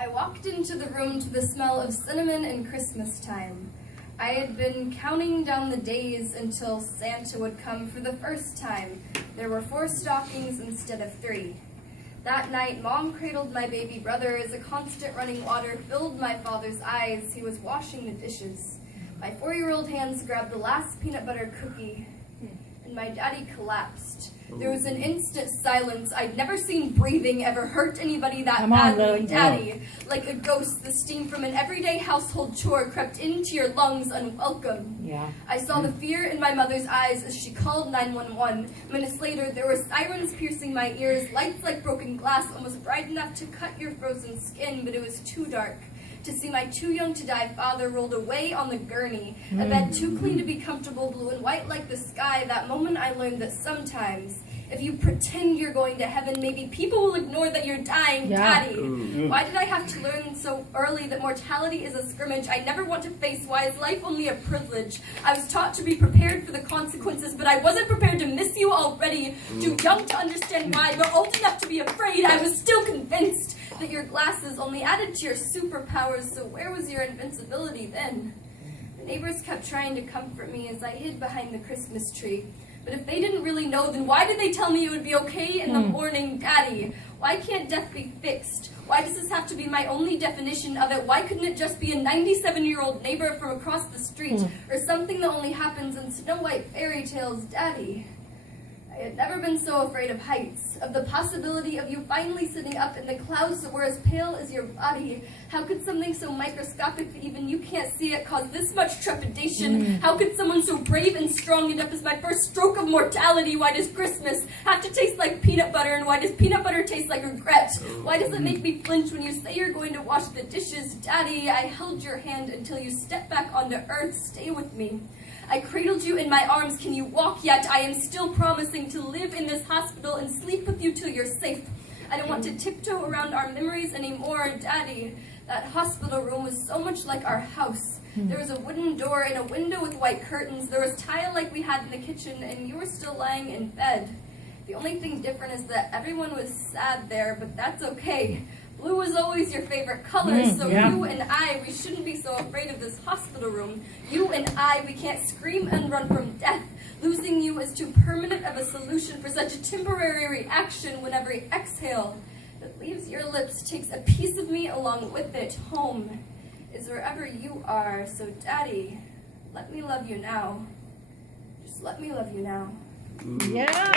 I walked into the room to the smell of cinnamon and Christmas time. I had been counting down the days until Santa would come for the first time. There were 4 stockings instead of 3. That night, Mom cradled my baby brother as a constant running water filled my father's eyes. He was washing the dishes. My 4-year-old hands grabbed the last peanut butter cookie, and my daddy collapsed. There was an instant silence. I'd never seen breathing ever hurt anybody that badly. Daddy, like a ghost, the steam from an everyday household chore crept into your lungs unwelcome. Yeah. I saw the fear in my mother's eyes as she called 911. Minutes later, there were sirens piercing my ears, lights like broken glass, almost bright enough to cut your frozen skin, but it was too dark to see my too young to die father rolled away on the gurney, a bed too clean to be comfortable, blue and white like the sky. That moment I learned that sometimes, if you pretend you're going to heaven, maybe people will ignore that you're dying, Daddy. Why did I have to learn so early that mortality is a scrimmage I never want to face? Why is life only a privilege? I was taught to be prepared for the consequences, but I wasn't prepared to miss you already. Too young to understand why, but old enough to be afraid. I was still convinced that your glasses only added to your superpowers, so where was your invincibility then? The neighbors kept trying to comfort me as I hid behind the Christmas tree. But if they didn't really know, then why did they tell me it would be okay in the morning, Daddy? Why can't death be fixed? Why does this have to be my only definition of it? Why couldn't it just be a 97-year-old neighbor from across the street, or something that only happens in Snow White fairy tales, Daddy? I had never been so afraid of heights, of the possibility of you finally sitting up in the clouds that were as pale as your body. How could something so microscopic that even you can't see it cause this much trepidation? How could someone so brave and strong end up as my first stroke of mortality? Why does Christmas have to taste like peanut butter, and why does peanut butter taste like regret? Why does it make me flinch when you say you're going to wash the dishes? Daddy, I held your hand until you stepped back onto earth. Stay with me. I cradled you in my arms. Can you walk yet? I am still promising to live in this hospital and sleep with you till you're safe. I don't want to tiptoe around our memories anymore, Daddy. That hospital room was so much like our house. There was a wooden door and a window with white curtains. There was tile like we had in the kitchen, and you were still lying in bed. The only thing different is that everyone was sad there, but that's okay. Blue was always your favorite color, so you and I, we shouldn't be so afraid of this hospital room. You and I, we can't scream and run from death. Losing you is too permanent of a solution for such a temporary reaction when every exhale that leaves your lips takes a piece of me along with it. Home is wherever you are, so Daddy, let me love you now. Just let me love you now. Yeah!